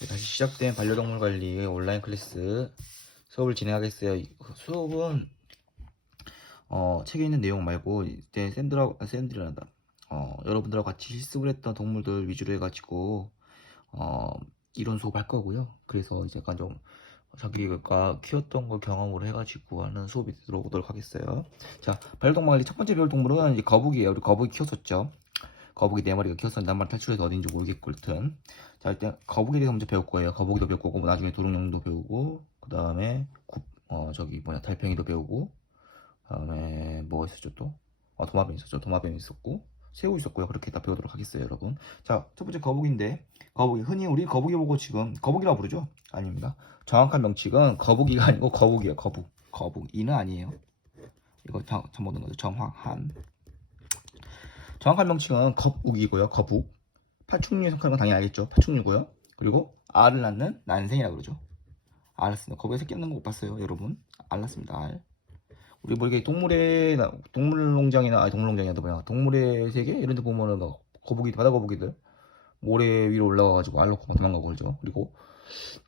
다시 시작된 반려동물 관리 온라인 클래스 수업을 진행하겠어요. 수업은 책에 있는 내용 말고 이때 샌들이란다. 여러분들하고 같이 실습을 했던 동물들 위주로 해가지고 어, 이론 수업 할 거고요. 그래서 이제 약간 좀 자기가 키웠던 거 경험으로 해가지고 하는 수업이 들어오도록 하겠어요. 자, 반려동물 관리 첫 번째 배울 동물은 이제 거북이에요. 우리 거북이 키웠었죠. 거북이 4마리가 키웠었는데 한 마리 탈출해서 어딘지 모르겠고 일단 자 일단 거북이에 대해서 먼저 배울 거예요. 거북이도 배울 거고 뭐 나중에 도롱뇽도 배우고 그 다음에 저기 뭐냐 달팽이도 배우고 그 다음에 뭐가 있었죠 또? 도마뱀 있었죠. 도마뱀 있었고 새우 있었고요. 그렇게 다 배우도록 하겠어요 여러분. 자 첫 번째 거북이인데 거북이 흔히 우리 거북이 보고 지금 거북이라고 부르죠? 아닙니다. 정확한 명칭은 거북이가 아니고 거북이에요. 거북이는 아니에요. 이거 잘못 넣은 거죠. 정확한 명칭은 거북이고요. 거북. 파충류에 속하는 건 당연히 알겠죠. 파충류고요. 그리고 알을 낳는 난생이라고 그러죠. 알을 쓰는 거북이 새끼 낳는 거 못 봤어요, 여러분. 알 낳습니다. 알. 우리 뭐 이게 동물농장이나 동물농장이나 뭐야 동물의 세계 이런 데 보면은 막 거북이 바다 거북이들 모래 위로 올라가가지고 알 놓고 막 도망가고 그러죠. 그리고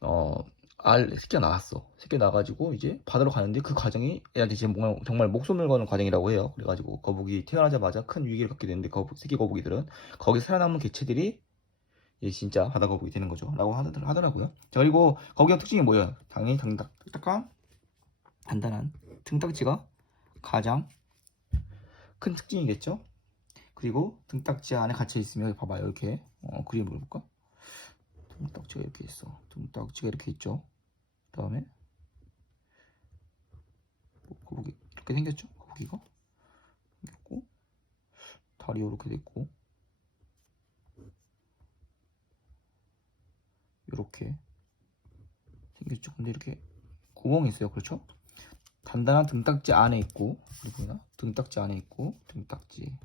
어 알 새끼가 나왔어. 새끼 나가지고 이제 바다로 가는데 그 과정이 애한테 지금 정말 목숨을 거는 과정이라고 해요. 그래가지고 거북이 태어나자마자 큰 위기를 갖게 되는데 새끼 거북이들은 거기 살아남은 개체들이 이게 진짜 바다 거북이 되는 거죠. 라고 하더라고요. 자, 그리고 거기가 특징이 뭐예요? 당연히 딱딱한 단단한 등딱지가 가장 큰 특징이겠죠. 그리고 등딱지 안에 갇혀 있으면 봐봐요. 이렇게 그림을 볼까? 등딱지가 이렇게 있어. 등딱지가 이렇게 있죠. 그 다음에 거북이 이렇게 생겼죠. 거북이가 생겼고 다리 이렇게 됐고 이렇게 생겼죠. 근데 이렇게 구멍이 있어요. 그렇죠? 단단한 등딱지 안에 있고 그리고 등딱지 안에 있고 등딱지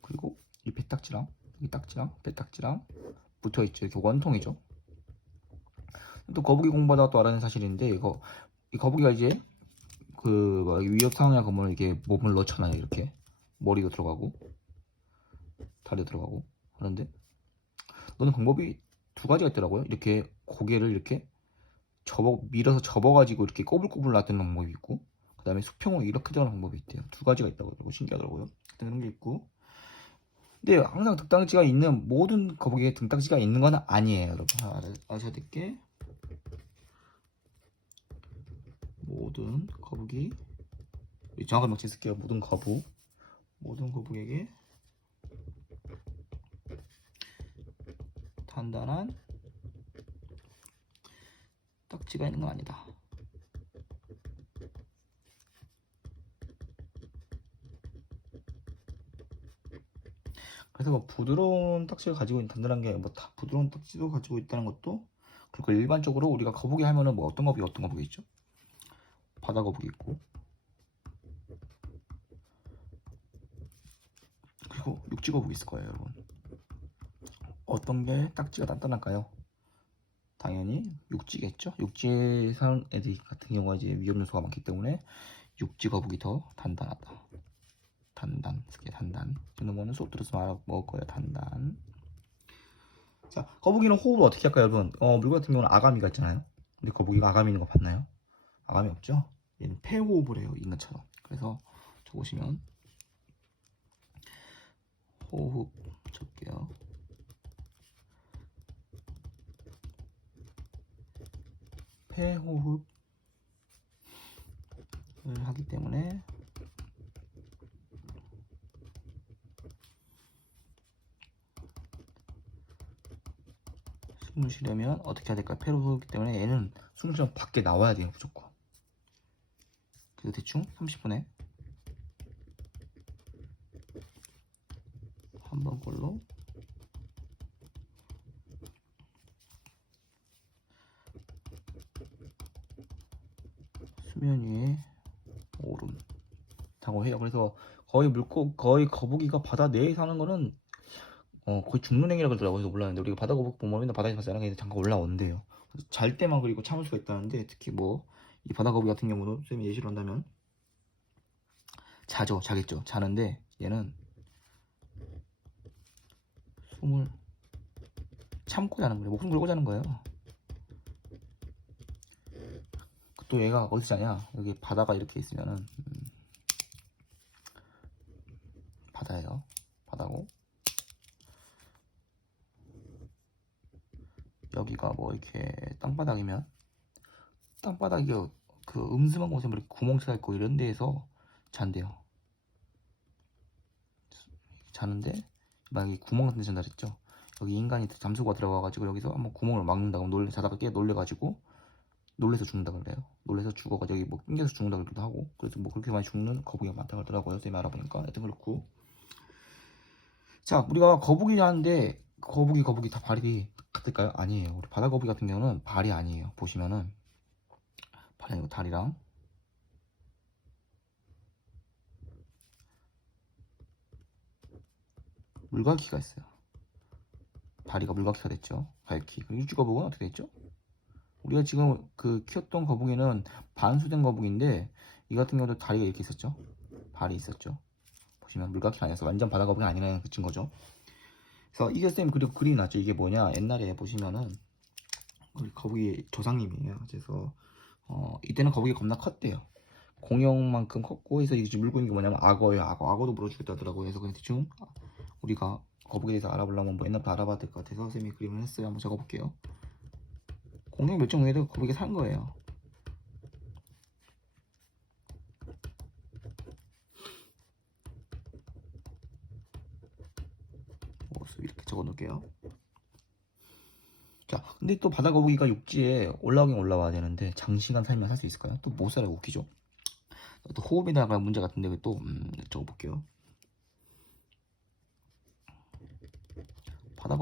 그리고 이 배딱지랑 이 딱지랑 배딱지랑 붙어있죠. 이렇게 원통이죠. 또 거북이 공부하다가 또 알아낸 사실인데 이 거북이가 이제 그 위협 상황이나 그러면 이렇게 몸을 넣잖아요. 이렇게 머리도 들어가고 다리도 들어가고 하는데 넣는 방법이 두 가지가 있더라고요. 이렇게 고개를 이렇게 밀어서 접어가지고 이렇게 꼬불꼬불 놔두는 방법이 있고 그 다음에 수평으로 이렇게 들어가는 방법이 있대요. 두 가지가 있다고 신기하더라고요. 그런 게 있고 근데 항상 등딱지가 있는 모든 거북이에 등딱지가 있는 건 아니에요. 여러분 아셔야 될 게 모든 거북이 정확한 명칭 쓸게요. 모든 거북에게 단단한 딱지가 있는 건 아니다. 그래서 뭐 부드러운 딱지를 가지고 있는 단단한 게 뭐 다 부드러운 딱지도 가지고 있다는 것도 그리고 일반적으로 우리가 거북이 하면은 뭐 어떤 거북이 있죠? 바다 거북이 있고 그리고 육지 거북이 있을 거예요, 여러분. 어떤 게 딱지가 단단할까요? 당연히 육지겠죠. 육지에 사는 애들 같은 경우가 이제 위험 요소가 많기 때문에 육지 거북이 더 단단하다. 단단. 이런 거는 수업 들어서 먹을 거예요. 단단. 자, 거북이는 호흡을 어떻게 할까요, 여러분? 물고 같은 경우는 아가미가 있잖아요. 근데 거북이가 아가미 있는 거 봤나요? 아가미 없죠? 얘는 폐호흡을 해요, 인간처럼. 그래서 저 보시면 호흡 적게요. 폐호흡을 하기 때문에 숨을 쉬려면 어떻게 해야 될까요? 폐로 호흡이기 때문에 얘는 숨을 쉬면 밖에 나와야 돼요, 무조건. 그래서 대충 30분에 한 번 걸로 수면 위에 오른다고 해요. 그래서 거의 거북이가 바다 내에 사는 거는 거의 죽는 행위라 그러더라고요. 그래서 몰랐는데 우리가 바다 거북이 보면 맨날 바다에 가서 그냥 잠깐 올라온대요. 잘 때만 그리고 참을 수가 있다는데 특히 뭐 이 바다 거북이 같은 경우는 쌤이 예시를 한다면 자겠죠. 자는데 얘는 숨을 참고 자는 거예요. 목숨 걸고 자는 거예요. 또 얘가 어디서 자냐? 여기 바다가 이렇게 있으면은 바다예요. 바다고 여기가 뭐 이렇게 땅바닥이면 땅바닥이 그 음스만 곳에 뭐 이렇게 구멍차 있고 이런 데에서 잔대요. 자는데 만약에 구멍 같은 데 잔다 그랬죠. 여기 인간이 잠수가 들어가가지고 여기서 한번 구멍을 막는다고 자다가 깨 놀래가지고 놀래서 죽는다 그래요. 놀래서 죽어가지고 여기 뭐 낑겨서 죽는다 그러기도 하고 그래서 뭐 그렇게 많이 죽는 거북이가 많다 그러더라고요. 쌤이 알아보니까 하여튼 그렇고 자 우리가 거북이 하는데 거북이 다 발이 같을까요? 아니에요. 우리 바다 거북이 같은 경우는 발이 아니에요. 보시면은 발이 아니고 다리랑 물갈퀴가 있어요. 다리가 물갈퀴가 됐죠. 발퀴. 그리고 육지 거북은 어떻게 됐죠? 우리가 지금 그 키웠던 거북이는 반수된 거북인데 이 같은 경우도 다리가 이렇게 있었죠. 발이 있었죠. 보시면 물갈퀴가 아니어서 완전 바다 거북이 아니라는 그 증거죠. 그래서 이게 쌤 그리고 그림이 났죠. 이게 뭐냐? 옛날에 보시면은 우리 거북이 조상님이에요. 그래서 이때는 거북이 겁나 컸대요. 공룡만큼 컸고 해서 이게 지금 물고 있는 게 뭐냐면 악어예요. 악어도 물어주겠다 하더라고요. 그래서 그냥 대충 우리가 거북이에 대해서 알아보려면 뭐 옛날부터 알아봐야 될 것 같아서 쌤이 그림을 했어요. 한번 적어볼게요. 공룡 멸종 후에도 거북이 산 거예요. 모습 이렇게 적어 놓을게요. 자, 근데 또 바다 거북이가 육지에 올라오긴 올라와야 되는데 장시간 살면 살 수 있을까요? 또 못 살아요. 웃기죠. 또 호흡에다가 문제 같은데 또 적어볼게요. 바다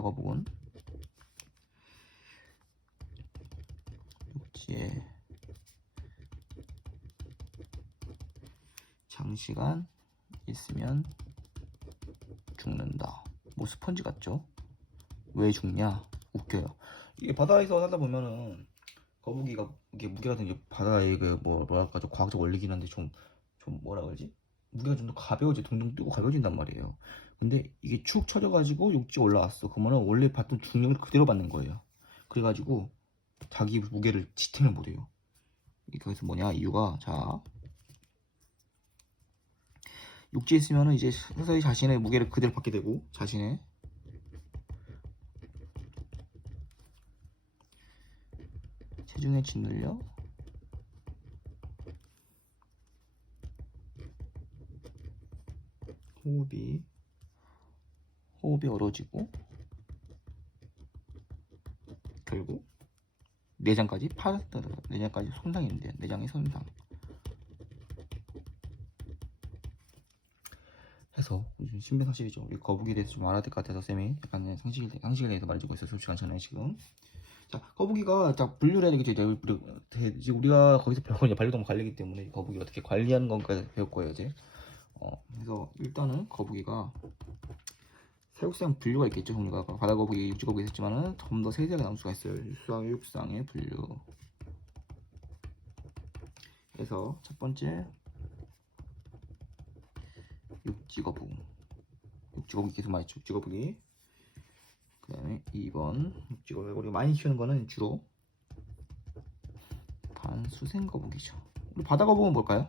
거북은 육지에 장시간 있으면 죽는다. 뭐 스펀지 같죠? 왜 죽냐? 웃겨요. 이게 바다에서 살다 보면은 거북이가 이게 무게가 좀 바다의 그 뭐랄까 좀 과학적 원리긴 한데 좀 뭐라 그러지? 무게가 좀 더 가벼워져 둥둥 뜨고 가벼워진단 말이에요. 근데 이게 축 처져가지고 육지 올라왔어. 그러면은 원래 받던 중력을 그대로 받는 거예요. 그래가지고 자기 무게를 지탱을 못해요. 그래서 뭐냐 이유가 자 육지에 있으면은 이제 서서히 자신의 무게를 그대로 받게 되고 자신의 체중에 짓눌려 호흡이 어려워지고 결국 내장까지 내장까지 손상이 된대요. 내장의 손상. 해서 신변 상식이죠. 우리 거북이에 대해서 좀 알아야 될 것 같아서 쌤이 약간 상식에 대해서 말해주고 있어요. 솔직히 않잖아요 지금. 자 거북이가 자 분류를 해야 되겠죠. 이제 우리가 거기서 배운 건 반려동물 관리이기 때문에 거북이 어떻게 관리하는 건가 배울 거예요 이제. 그래서 일단은 거북이가 사육상 분류가 있겠죠. 종류가 바다 거북이, 육지 거북이 있었지만은 좀 더 세세하게 나올 수가 있어요. 사육상의 분류. 그래서 첫 번째 육지 거북. 육지 거북이 계속 말했죠. 육지 거북이. 그다음에 2번 육지 거북이. 우리가 많이 키우는 거는 주로 반수생 거북이죠. 우리 바다 거북은 뭘까요?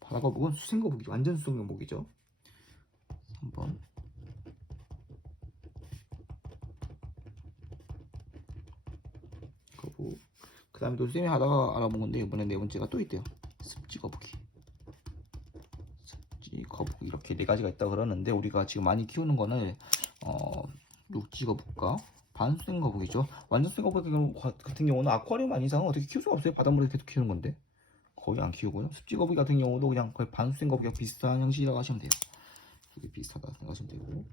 바다 거북은 수생 거북이죠. 완전 수생 거북이죠. 3번 거북. 그 다음에 또 쌤이 하다가 알아본 건데 이번에 네 번째가 또 있대요. 습지 거북이. 습지 거북 이렇게 네 가지가 있다고 그러는데 우리가 지금 많이 키우는 거는 육지 거북과 반수생 거북이죠. 완전 수생 거북 같은 경우는 아쿠아리움 아닌 이상은 어떻게 키울 수가 없어요. 바닷물에 계속 키우는 건데 거의 안 키우고요. 습지 거북이 같은 경우도 그냥 거의 반수생 거북이와 비슷한 형식이라고 하시면 돼요. 두 개 비슷하다 생각하시면 되고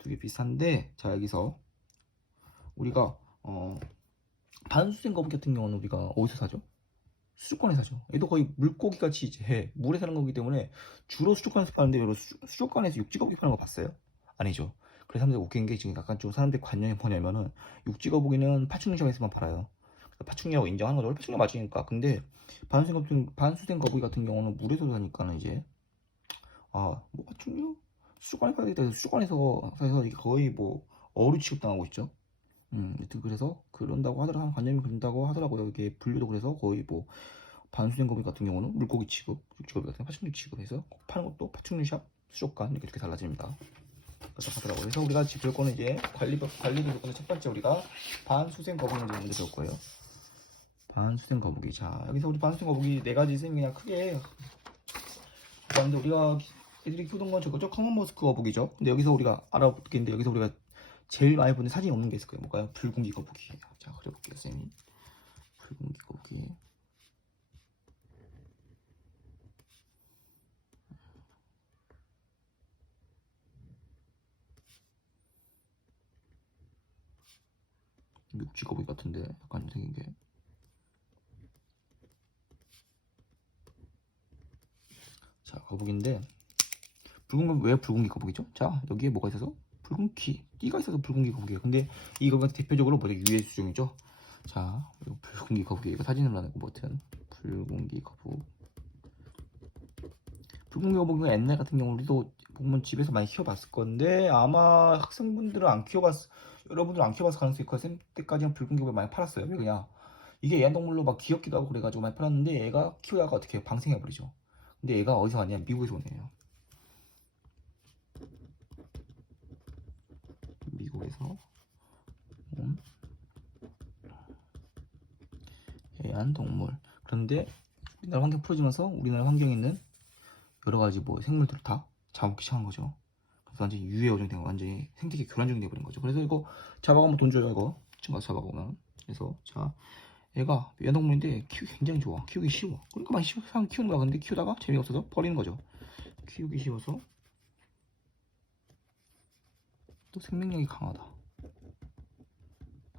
두 개 비슷한데 자 여기서 우리가 반수생 거북이 같은 경우는 우리가 어디서 사죠? 수족관에 사죠. 얘도 거의 물고기 같이 이제 물에 사는 거기 때문에 주로 수족관에서 파는데 여러분 수족관에서 육지 거북이 파는 거 봤어요? 아니죠. 그래서 사람들이 웃긴 게 지금 약간 좀 사람들이 관념이 뭐냐면은 육지 거북이는 파충류샵에서만 팔아요. 파충류라고 인정하는 거죠. 파충류 맞으니까. 근데 반수생 거북이 같은 경우는 물에서 사니까는 이제 뭐 파충류? 수족관에서 이게 거의 뭐 어류 취급당하고 있죠. 여튼 그래서 그런다고 하더라 관념이 그런다고 하더라고요. 이게 분류도 그래서 거의 뭐 반수생 거북이 같은 경우는 물고기 취급, 육지거북이 같은 파충류 취급해서 파는 것도 파충류샵, 수족관 이렇게 달라집니다. 그래서 하더라고요. 그래서 우리가 지금 배울 거는 이제 관리 조건의 첫 번째 우리가 반수생 거북이를 먼저 배울 거예요. 반수생 거북이. 자, 여기서 우리 반수생 거북이 네 가지 쌤 그냥 크게. 근데 우리가 애들이 키우던 건 저거죠? 커먼 머스크 거북이죠. 근데 여기서 우리가 알아보겠는데 여기서 우리가 제일 많이 보는 사진이 없는 게 있을 거예요. 뭘까요? 붉은기 거북이. 자, 그려볼게요, 쌤이. 붉은기 거북이. 육지 거북이 같은데 약간 생긴 게. 자, 거북인데 붉은 건 왜 붉은기 거북이죠? 자, 여기에 뭐가 있어서? 붉은 띠가 있어서 붉은기 거북이에요. 근데 이 거북이가 대표적으로 뭐죠? 유해 수종이죠. 자, 이거 붉은기 거북이. 이거 사진으로 하는 거 뭐든 붉은기 거북. 붉은기 거북이가 옛날 같은 경우 우리도 보면 집에서 많이 키워봤을 건데 아마 학생분들은 안 키워봤, 여러분들은 안 키워봤을 가능성이 커요. 쌤 때까지는 붉은기 거북이 많이 팔았어요. 왜 그냥 이게 애완동물로 막 귀엽기도 하고 그래가지고 많이 팔았는데 얘가 키우다가 어떻게 방생해버리죠. 근데 얘가 어디서 왔냐? 미국에서 오네요. 미국에서 온 애완동물. 그런데 우리나라 환경 풀어지면서 우리나라 환경에 있는 여러 가지 뭐 생물들을 다 잡아먹기 시작한 거죠. 그래서 완전히 유해 어종된 거, 완전히 생태계 교란종이 돼버린 거죠. 그래서 이거 잡아가면 돈 줘요, 이거. 지금 가서 잡아보면. 그래서 자, 얘가 애완동물인데 키우기 굉장히 좋아. 키우기 쉬워. 그러니까 많이 사람 키우는 거야. 근데 키우다가 재미가 없어서 버리는 거죠. 키우기 쉬워서 또 생명력이 강하다.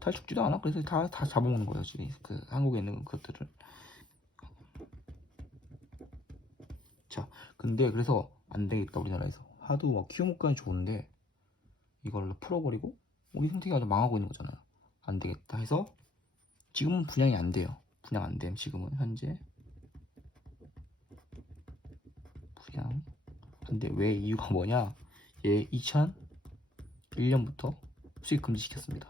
잘 죽지도 않아. 그래서 다 잡아먹는 거예요. 지금 그 한국에 있는 것들을. 자, 근데 그래서 안 되겠다 우리나라에서. 하도 막 키워먹기는 좋은데 이걸 풀어버리고 우리 생태계가 아주 망하고 있는 거잖아요. 안 되겠다 해서 지금은 분양이 안 돼요. 분양 안 됨. 지금은 현재 분양 안 돼. 왜? 이유가 뭐냐? 얘 2001년부터 수입 금지시켰습니다.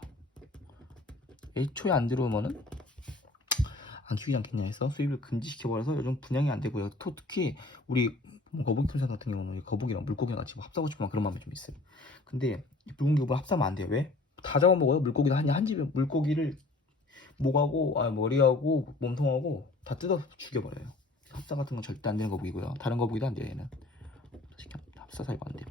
애초에 안 들어오면은 안 키우지 않겠냐 해서 수입을 금지시켜버려서 요즘 분양이 안 되고요. 특히 우리 거북이 풀산 같은 경우는 거북이랑 물고기랑 같이 뭐 합사고 싶으면 그런 마음이 좀 있어요. 근데 붉은 거북이 합사면 안 돼요. 왜? 다 잡아먹어요. 물고기도 한 집에 물고기를 목하고 머리하고 몸통하고 다 뜯어 죽여버려요. 합사 같은 건 절대 안 되는 거북이고요. 다른 거북이도 안 돼요. 얘는 합사 사이가 안 돼요.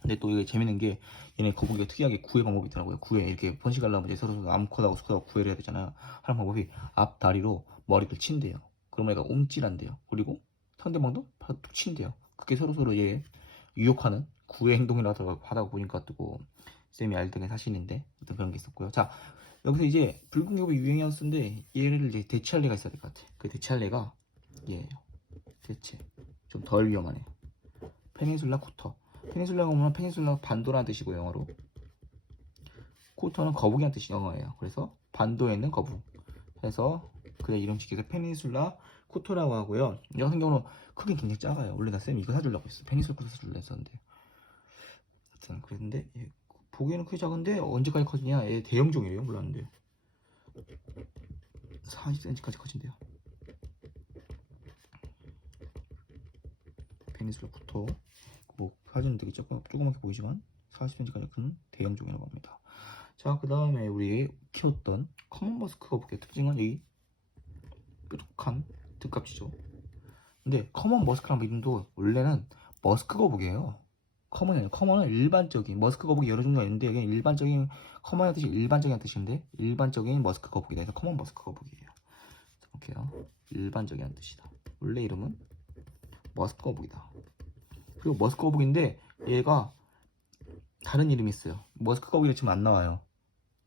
근데 또 이게 재밌는 게 얘네 거북이가 특이하게 구애 방법이 있더라고요. 구애 이렇게 번식하려면 이제 서로 암컷하고 수컷하고 구애를 해야 되잖아요. 하는 방법이 앞 다리로 머리를 친대요. 그러면 얘가 움찔한대요. 그리고 상대방도 툭 친대요. 그게 서로 얘 유혹하는 구애 행동이라고 하다 보니까 또 쌤이 알던 게 사실인데 어떤 그런 게 있었고요. 자, 여기서 이제 붉은 겹이 유행이었는데 얘를 이제 대체할 애가 있어야 될 것 같아. 그 대체할 애가 얘예요. 대체 좀 덜 위험하네. 페닌슐라 쿠터. 페닌슐라가 보면 페닌슐라 반도라는 뜻이고 영어로. 쿠터는 거북이란 뜻이 영어예요. 그래서 반도에 있는 거북 해서 그의 이름 짓기해서 페닌슐라 쿠터라고 하고요. 이 같은 경우는 크긴 굉장히 작아요. 원래 나 쌤이 이거 사주려고 했어. 페닌슐라 쿠터 사주려고 했었는데 하여튼 그랬는데 보기에는 크게 작은데 언제까지 커지냐? 얘 대형종이래요. 몰랐는데 40cm까지 커진대요. 페닌슐라 쿠터 뭐 사진은 되게 조그맣게 보이지만 40cm까지 큰 대형종이라고 합니다. 자, 그 다음에 우리 키웠던 커먼 머스크 거북이의 특징은 이 뾰족한 등껍질이죠. 근데 커먼 머스크라는 이름도 원래는 머스크 거북이에요. 커먼은 일반적인 머스크 거북이 여러 종류가 있는데 이게 일반적인 커먼의 뜻이 일반적인 뜻인데 일반적인 머스크 거북이다. 그래서 커먼 머스크 거북이에요. 이렇게요. 일반적인 뜻이다. 원래 이름은 머스크 거북이다. 그리고 머스크 거북인데 얘가 다른 이름이 있어요. 머스크 거북이가 지금 안 나와요.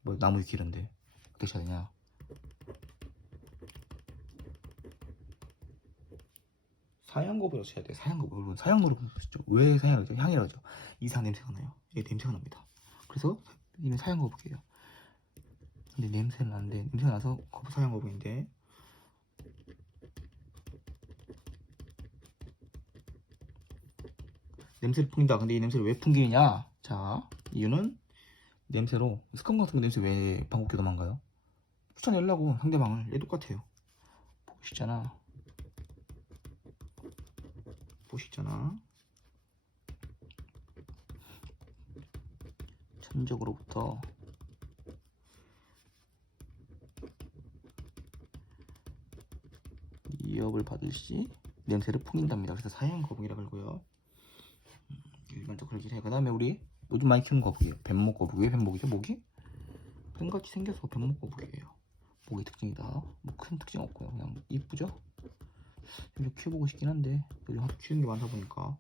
뭐 나무 위키인데 어떻게 해야 되냐? 사양거북이라고 쳐야 돼. 사양거북. 여러분 사양노루 보셨죠? 왜 사양이죠? 향이라고 하죠. 이상 냄새가 나요. 얘 냄새가 납니다. 그래서 이는 사양거북이에요. 근데 냄새는 나는데 냄새가 나서 사양거북인데 냄새를 풍긴다. 근데 이 냄새를 왜 풍기느냐? 자, 이유는 냄새로 스컹크 같은 거 냄새 왜 방귀뀌어 도망가요? 쫓아내려고 상대방을. 얘 똑같아요. 보시잖아. 보시잖아. 천적으로부터 위협을 받을 시 냄새를 풍긴답니다. 그래서 사형 거북이라고 하고요. 일반적으로 그렇게 해요. 그 다음에 우리 요즘 많이 키우는 거북이에요. 뱀목 거북이. 왜 뱀목이죠? 목이? 뱀같이 생겨서 뱀목 거북이에요. 목의 특징이다. 뭐 큰 특징 없고요. 그냥 이쁘죠? 좀 키워보고 싶긴 한데 요즘 하도 키우는 게 많다 보니까.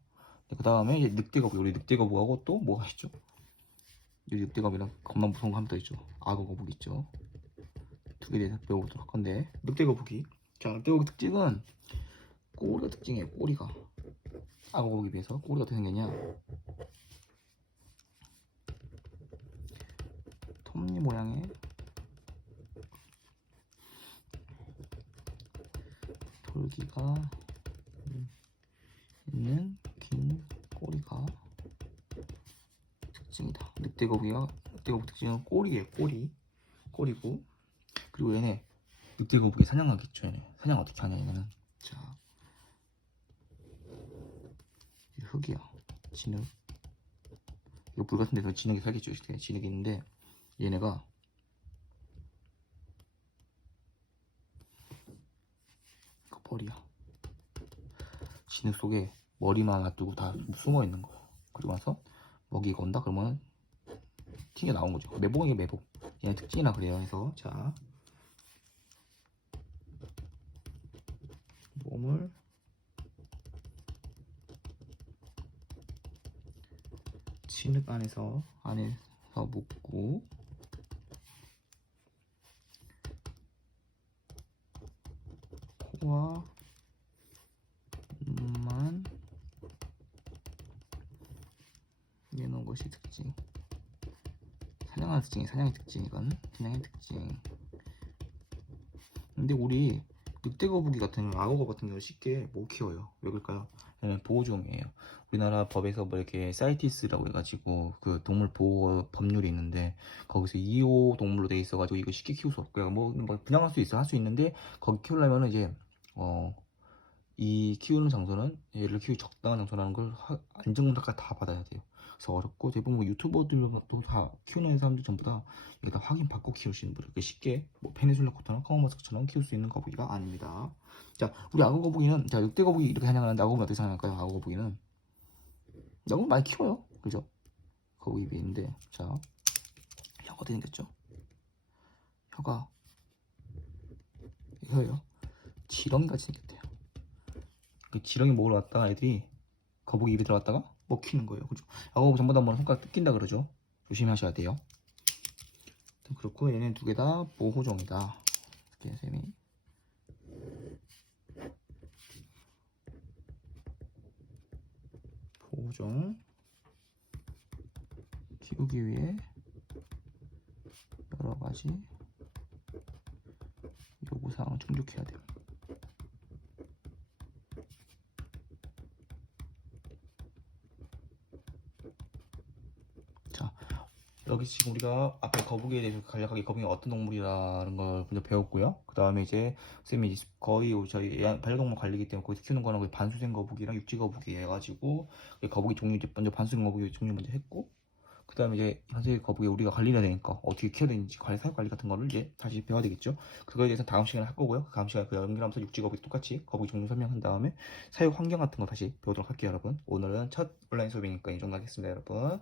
그 다음에 이제 늑대 거북이. 우리 늑대 거북하고 또 뭐가 있죠? 이 늑대 거북이랑 겁나 무서운 거 하나 더 있죠. 악어 거북이 있죠. 두 개 대해서 배워보도록 할 건데, 늑대 거북이. 자, 늑대 거북이 특징은 꼬리가 특징이에요. 꼬리가 악어 거북이에 비해서 꼬리가 어떻게 생겼냐? 톱니 모양의 돌기가 있는 긴 꼬리가 특징이다. 늑대 거북이 특징은 꼬리예요. 꼬리고. 그리고 얘네 늑대 거북이 사냥하겠죠. 얘네 사냥 어떻게 하냐? 얘네는 자, 흙이야. 진흙. 이거 물 같은 데서 진흙이 살겠죠. 진흙이 있는데 얘네가 이거 벌이야. 진흙 속에 머리만 놔두고 다 숨어 있는 거야. 그리고 나서 먹이가 온다 그러면 튕겨 나온 거죠. 매복이게 매복. 얘네 특징이라 그래요. 그래서 자, 몸을 진흙 안에서 묶고 코와 눈만 내놓은 것이 특징. 사냥하는 특징이 사냥의 특징. 이건 사냥의 특징. 근데 우리 늑대 거북이 같은 경우, 악어 같은 경우 쉽게 못 키워요. 왜 그럴까요? 얘는 보호종이에요. 우리나라 법에서 뭐 이렇게 사이티스라고 해가지고 그 동물 보호 법률이 있는데 거기서 2호 동물로 돼 있어가지고 이거 쉽게 키울 수 없고요. 뭐 분양할 수 있어 할 수 있는데 거기 키우려면은 이제 이 키우는 장소는 얘를 키우기 적당한 장소라는 걸 안전검사까지 다 받아야 돼요. 그래서 어렵고 대부분 뭐 유튜버들도 다 키우는 사람들 전부 다 이게 다 확인 받고 키우시는 분들. 쉽게 뭐 페니술라 코타나 커먼머스크처럼 키울 수 있는 거북이가 아닙니다. 자, 우리 악어 거북이는 자 늑대 거북이 이렇게 사냥하는데 악어 거북이 어떻게 사냥할까요? 악어 거북이는 악어 많이 키워요, 그죠? 거북이 비인데 자, 혀가 어떻게 생겼죠? 혀가 혀예요. 지렁이같이 생겼대요. 그 지렁이 먹으러 왔다가 애들이 거북이 입에 들어갔다가 먹히는 거예요. 그죠? 악어 전부 다 한번 손가락 뜯긴다 그러죠. 조심하셔야 돼요. 그렇고 얘는 두 개 다 보호종이다. 이렇게 셈이 보호종 키우기 위해 여러 가지 요구사항을 충족해야 돼요. 자, 여기 지금 우리가 앞에 거북이에 대해서 간략하게 거북이가 어떤 동물이라는 걸 먼저 배웠고요. 그 다음에 이제 선생님이 거의 저희 반려동물 관리기 때문에 거기서 키우는 거는 반수생 거북이랑 육지 거북이 해가지고 거북이 종류 이제 먼저 반수생 거북이 종류 먼저 했고, 그 다음에 이제 현재 거북이 우리가 관리해야 되니까 어떻게 키워야 되는지 사육 관리 같은 거를 이제 다시 배워야 되겠죠. 그거에 대해서 다음 시간에 할 거고요. 그 다음 시간에 그 연결하면서 육지 거북이 똑같이 거북이 종류 설명한 다음에 사육 환경 같은 거 다시 배우도록 할게요, 여러분. 오늘은 첫 온라인 수업이니까 이 정도 하겠습니다, 여러분.